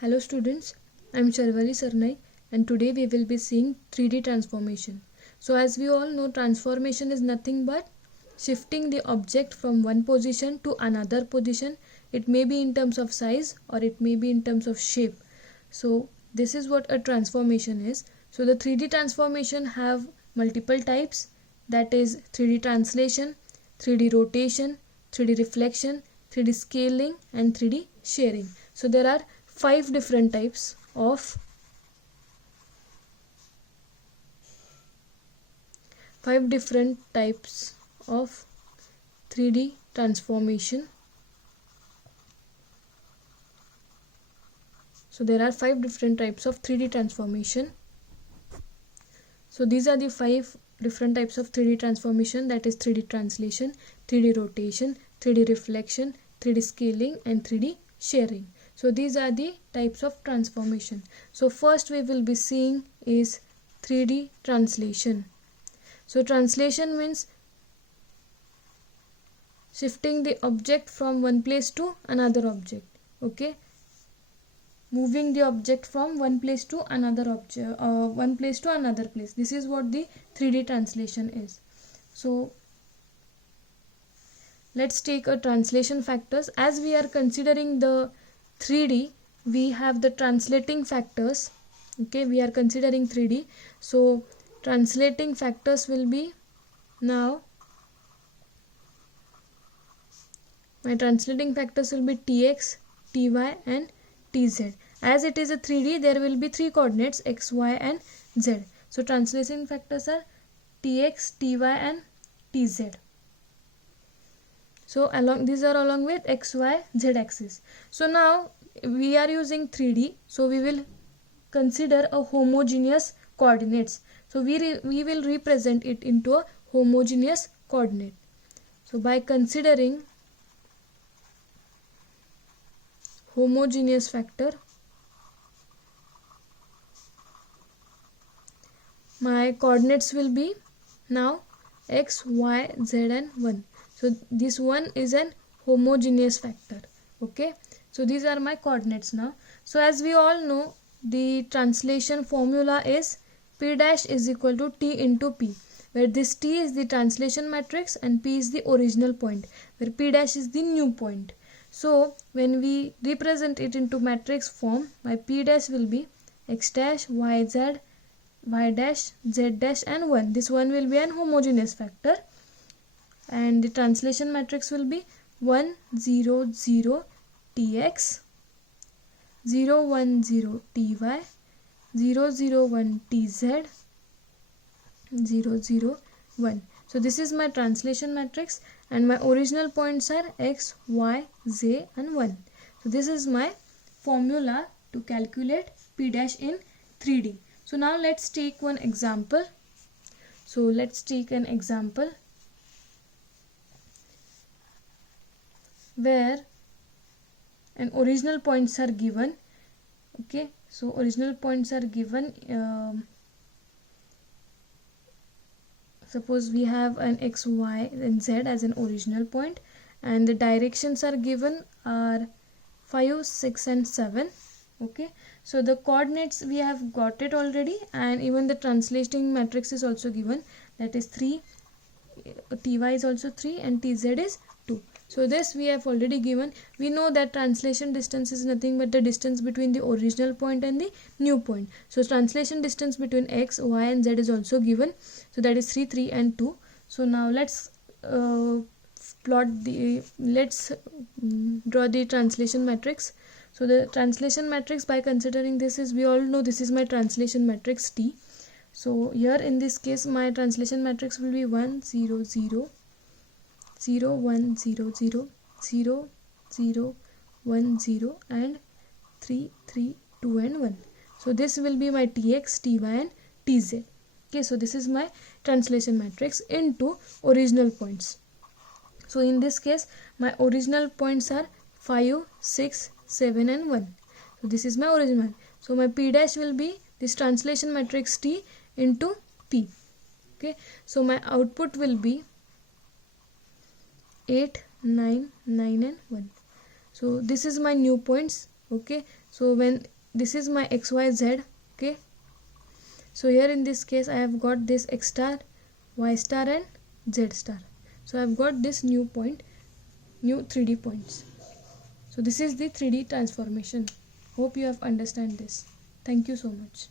Hello students, I am Sharvari Sarnai and today we will be seeing 3D transformation. So as we all know, transformation is nothing but shifting the object from one position to another position. It may be in terms of size or it may be in terms of shape. So this is what a transformation is. So the 3D transformation have multiple types, that is 3D translation, 3D rotation, 3D reflection, 3D scaling and 3D sharing. So there are five different types of 3D transformation. So there are 5 different types of 3D transformation. So these are the 5 different types of 3D transformation, that is 3D translation, 3D rotation, 3D reflection, 3D scaling and 3D sharing. So these are the types of transformation. So first we will be seeing is 3D translation. So translation means shifting the object from one place to another object. Okay, moving the object from one place to another object, one place to another place. This is what the 3D translation is. So let's take a translation factors. As we are considering the 3D, we have the translating factors. Okay, we are considering 3D. So translating factors will be, now my translating factors will be Tx, Ty and Tz. As it is a 3D, there will be 3 coordinates x, y and z. So translation factors are Tx, Ty and Tz. So these are along with x, y, z axis. So now we are using 3D, so we will consider a homogeneous coordinates. So we will represent it into a homogeneous coordinate. So by considering homogeneous factor, my coordinates will be now x, y, z and 1. So this one is an homogeneous factor. Okay, so these are my coordinates now. So as we all know, the translation formula is P dash is equal to T into P, where this T is the translation matrix and P is the original point, where P dash is the new point. So when we represent it into matrix form, my P dash will be x dash, y, z, y dash, z dash and 1. This one will be an homogeneous factor. And the translation matrix will be 1 0 0 tx, 0 1 0 ty, 0 0 1 tz, 0 0 1. So this is my translation matrix and my original points are x, y, z and 1. So this is my formula to calculate P dash in 3D. So now let's take one example. So let's take an example where an original points are given. Okay, so original points are given. Suppose we have an x, y and z as an original point, and the directions are given are 5, 6 and 7. Okay, so the coordinates we have got it already, and even the translating matrix is also given, that is 3, ty is also 3 and tz is 2. So this we have already given. We know that translation distance is nothing but the distance between the original point and the new point. So translation distance between x, y and z is also given. So that is 3, 3 and 2. So now let's draw the translation matrix. So the translation matrix, by considering this, is, we all know this is my translation matrix T. So here in this case my translation matrix will be 1 0 0 0 1 0 0 0 0 1 0 and 3 3 2 and 1. So this will be my tx, ty and tz. Okay, so this is my translation matrix into original points. So in this case my original points are 5, 6, 7 and 1. So this is my original. So my P dash will be this translation matrix T into P. Okay, so my output will be 8, 9, 9 and 1. So this is my new points Okay, so when this is my xyz, okay, so here in this case I have got this x star, y star and z star. So I have got this new point, new 3D points. So this is the 3D transformation. Hope you have understand this. Thank you so much.